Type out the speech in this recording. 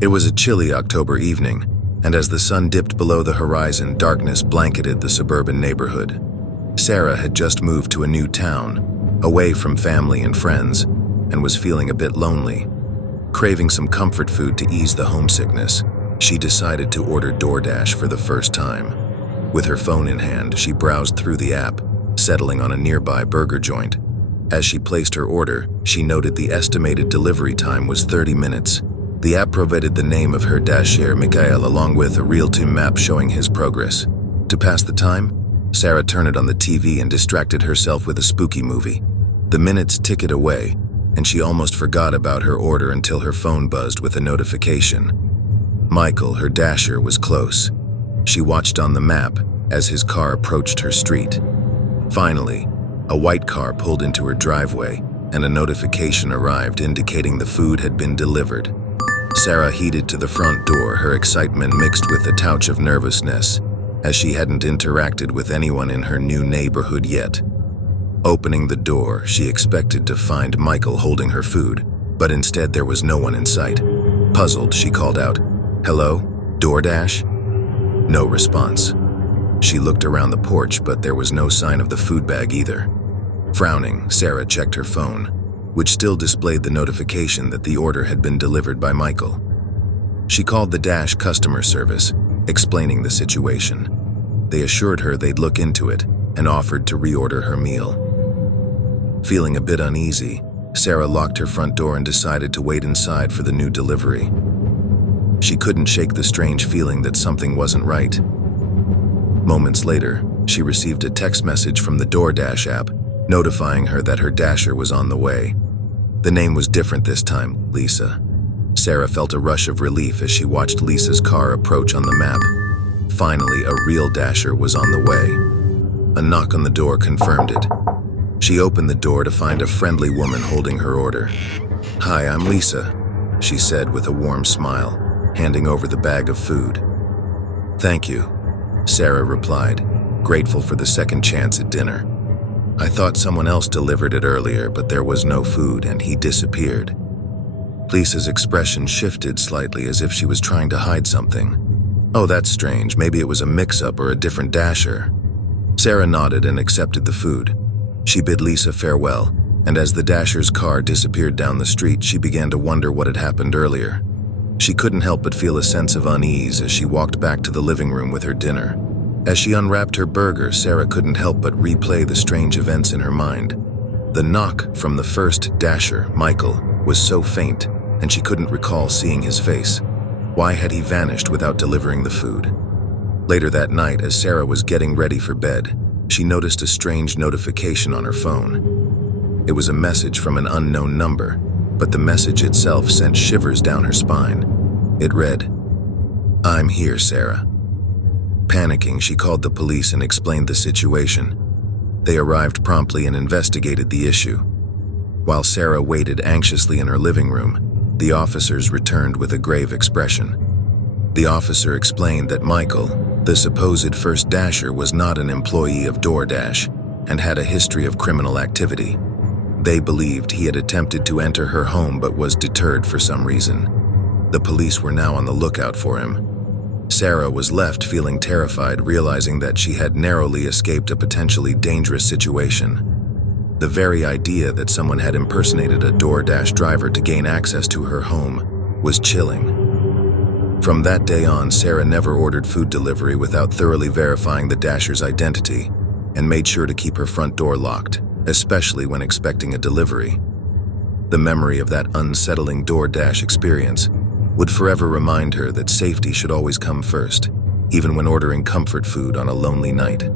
It was a chilly October evening, and as the sun dipped below the horizon, darkness blanketed the suburban neighborhood. Sarah had just moved to a new town, away from family and friends, and was feeling a bit lonely. Craving some comfort food to ease the homesickness, she decided to order DoorDash for the first time. With her phone in hand, she browsed through the app, settling on a nearby burger joint. As she placed her order, she noted the estimated delivery time was 30 minutes. The app provided the name of her dasher, Mikhail, along with a real-time map showing his progress. To pass the time, Sarah turned it on the TV and distracted herself with a spooky movie. The minutes ticked away, and she almost forgot about her order until her phone buzzed with a notification. Michael, her dasher, was close. She watched on the map as his car approached her street. Finally, a white car pulled into her driveway, and a notification arrived indicating the food had been delivered. Sarah headed to the front door, her excitement mixed with a touch of nervousness, as she hadn't interacted with anyone in her new neighborhood yet. Opening the door, she expected to find Michael holding her food, but instead there was no one in sight. Puzzled, she called out, "Hello? DoorDash?" No response. She looked around the porch, but there was no sign of the food bag either. Frowning, Sarah checked her phone, which still displayed the notification that the order had been delivered by Michael. She called the Dash customer service, explaining the situation. They assured her they'd look into it and offered to reorder her meal. Feeling a bit uneasy, Sarah locked her front door and decided to wait inside for the new delivery. She couldn't shake the strange feeling that something wasn't right. Moments later, she received a text message from the DoorDash app, notifying her that her dasher was on the way. The name was different this time, Lisa. Sarah felt a rush of relief as she watched Lisa's car approach on the map. Finally, a real dasher was on the way. A knock on the door confirmed it. She opened the door to find a friendly woman holding her order. "Hi, I'm Lisa," she said with a warm smile, handing over the bag of food. "Thank you," Sarah replied, grateful for the second chance at dinner. "I thought someone else delivered it earlier, but there was no food and he disappeared." Lisa's expression shifted slightly as if she was trying to hide something. "Oh, that's strange. Maybe it was a mix-up or a different dasher." Sarah nodded and accepted the food. She bid Lisa farewell, and as the dasher's car disappeared down the street, she began to wonder what had happened earlier. She couldn't help but feel a sense of unease as she walked back to the living room with her dinner. As she unwrapped her burger, Sarah couldn't help but replay the strange events in her mind. The knock from the first dasher, Michael, was so faint, and she couldn't recall seeing his face. Why had he vanished without delivering the food? Later that night, as Sarah was getting ready for bed, she noticed a strange notification on her phone. It was a message from an unknown number, but the message itself sent shivers down her spine. It read, "I'm here, Sarah." Panicking, she called the police and explained the situation. They arrived promptly and investigated the issue. While Sarah waited anxiously in her living room, the officers returned with a grave expression. The officer explained that Michael, the supposed first dasher, was not an employee of DoorDash and had a history of criminal activity. They believed he had attempted to enter her home but was deterred for some reason. The police were now on the lookout for him. Sarah was left feeling terrified, realizing that she had narrowly escaped a potentially dangerous situation. The very idea that someone had impersonated a DoorDash driver to gain access to her home was chilling. From that day on, Sarah never ordered food delivery without thoroughly verifying the dasher's identity and made sure to keep her front door locked, especially when expecting a delivery. The memory of that unsettling DoorDash experience would forever remind her that safety should always come first, even when ordering comfort food on a lonely night.